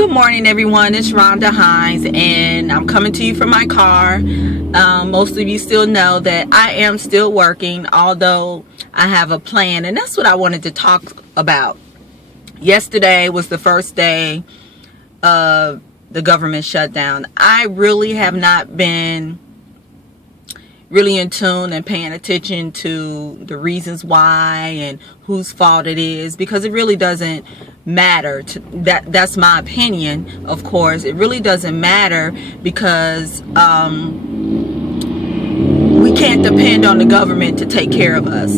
Good morning, everyone. It's Rhonda Hines, and I'm coming to you from my car. Most of you still know that I am still working, although I have a plan, and that's what I wanted to talk about. Yesterday was the first day of the government shutdown. I really have not been really in tune and paying attention to the reasons why and whose fault it is, because it really doesn't matter. That's my opinion, of course. It really doesn't matter because we can't depend on the government to take care of us.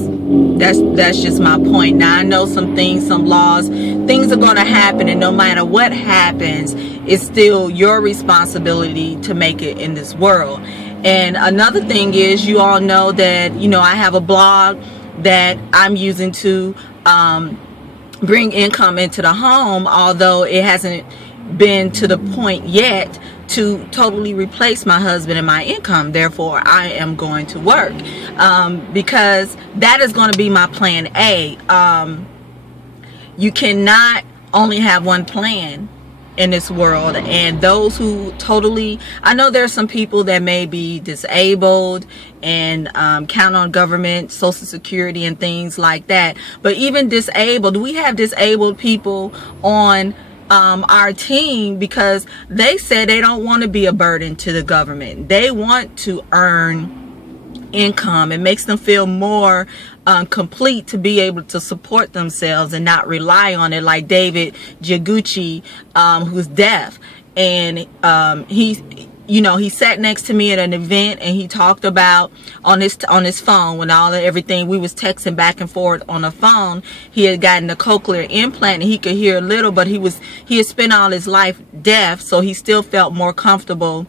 That's just my point. Now, I know some things, some laws, things are going to happen, and no matter what happens, it's still your responsibility to make it in this world. And another thing is, you all know that, I have a blog that I'm using to bring income into the home, although it hasn't been to the point yet to totally replace my husband and my income. Therefore, I am going to work because that is going to be my plan A. You cannot only have one plan in this world, and those who totally, I know there's some people that may be disabled and count on government, Social Security and things like that, but even disabled, we have disabled people on our team because they said they don't want to be a burden to the government. They want to earn income. It makes them feel more complete to be able to support themselves and not rely on it, like David Jaguchi, who's deaf, and he sat next to me at an event, and he talked about on his phone, when everything we was texting back and forth on the phone, he had gotten a cochlear implant and he could hear a little, but he had spent all his life deaf, so he still felt more comfortable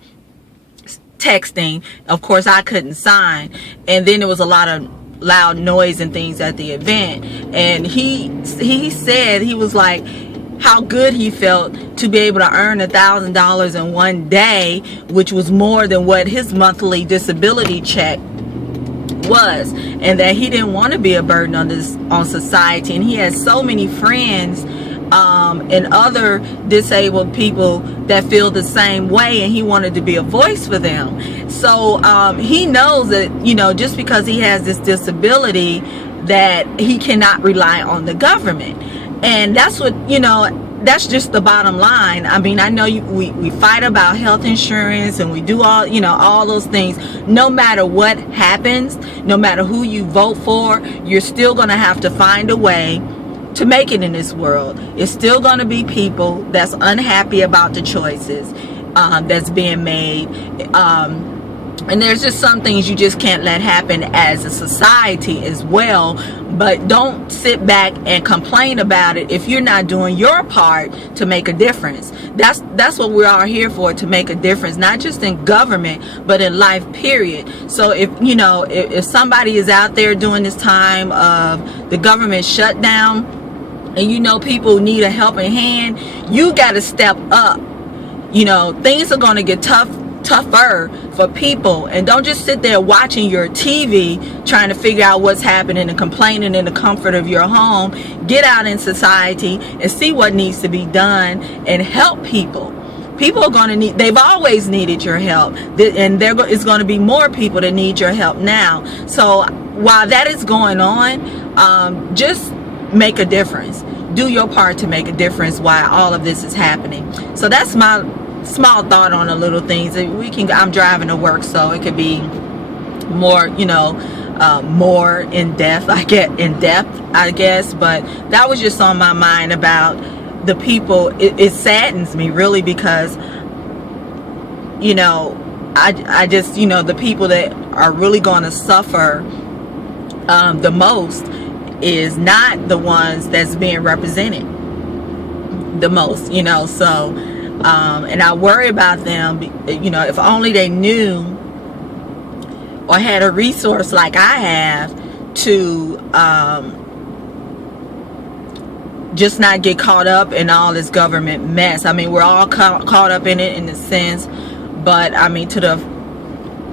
texting. Of course, I couldn't sign, and then there was a lot of loud noise and things at the event, and he said, he was like, how good he felt to be able to earn $1,000 in one day, which was more than what his monthly disability check was, and that he didn't want to be a burden on society. And he has so many friends and other disabled people that feel the same way, and he wanted to be a voice for them. So he knows that, just because he has this disability, that he cannot rely on the government. And that's what, that's just the bottom line. I mean, I know we fight about health insurance, and we do all those things. No matter what happens, no matter who you vote for, you're still going to have to find a way to make it in this world. It's still going to be people that's unhappy about the choices that's being made. And there's just some things you just can't let happen as a society as well. But don't sit back and complain about it if you're not doing your part to make a difference. That's what we are here for, to make a difference, not just in government, but in life, period. So if somebody is out there during this time of the government shutdown, and people need a helping hand, you got to step up. Things are going to get tougher for people, and don't just sit there watching your TV trying to figure out what's happening and complaining in the comfort of your home. Get out in society and see what needs to be done and help people. People are going to they've always needed your help, and there is going to be more people that need your help now. So while that is going on, just make a difference. Do your part to make a difference while all of this is happening. So that's my small thought on the little things. I'm driving to work, so it could be more, more in depth, I guess. But that was just on my mind about the people. It saddens me really, because I just the people that are really going to suffer the most is not the ones that's being represented the most, so and I worry about them, if only they knew or had a resource like I have to just not get caught up in all this government mess. I mean, we're all caught up in it in a sense, but I mean,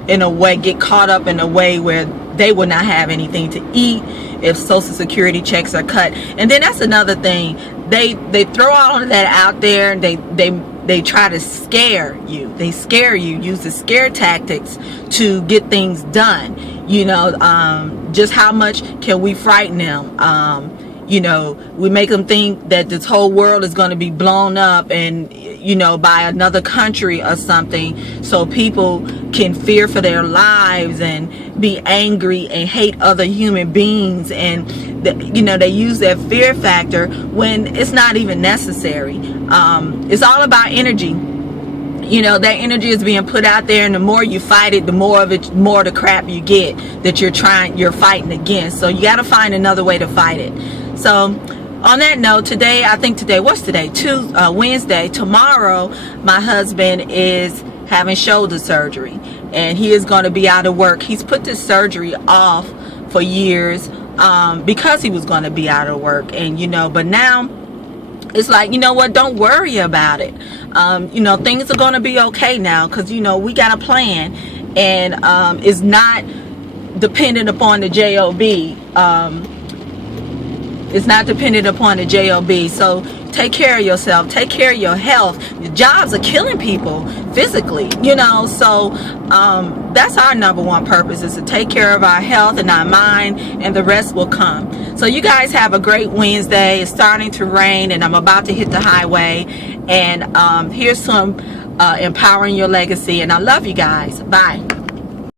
in a way, get caught up in a way where they will not have anything to eat. if Social Security checks are cut. And then that's another thing. They throw all of that out there, and they try to scare you. They scare you, use the scare tactics to get things done. You know, just how much can we frighten them? You know, we make them think that this whole world is going to be blown up, and you know, by another country or something, so people can fear for their lives and be angry and hate other human beings. And you know, they use that fear factor when it's not even necessary. It's all about energy. You know, that energy is being put out there, and the more you fight it, the more of it, more the crap you get that you're fighting against. So you got to find another way to fight it. So on that note, today, what's today? Wednesday. Tomorrow, my husband is having shoulder surgery, and he is going to be out of work. He's put this surgery off for years because he was going to be out of work. And, you know, but now it's like, you know what, don't worry about it. You know, things are going to be okay now, because, you know, we got a plan, and it's not dependent upon the job. It's not dependent upon the job. So take care of yourself, take care of your health. The jobs are killing people physically, you know. So that's our number one purpose, is to take care of our health and our mind, and the rest will come. So you guys have a great Wednesday. It's starting to rain, and I'm about to hit the highway. And here's some empowering your legacy. And I love you guys. Bye.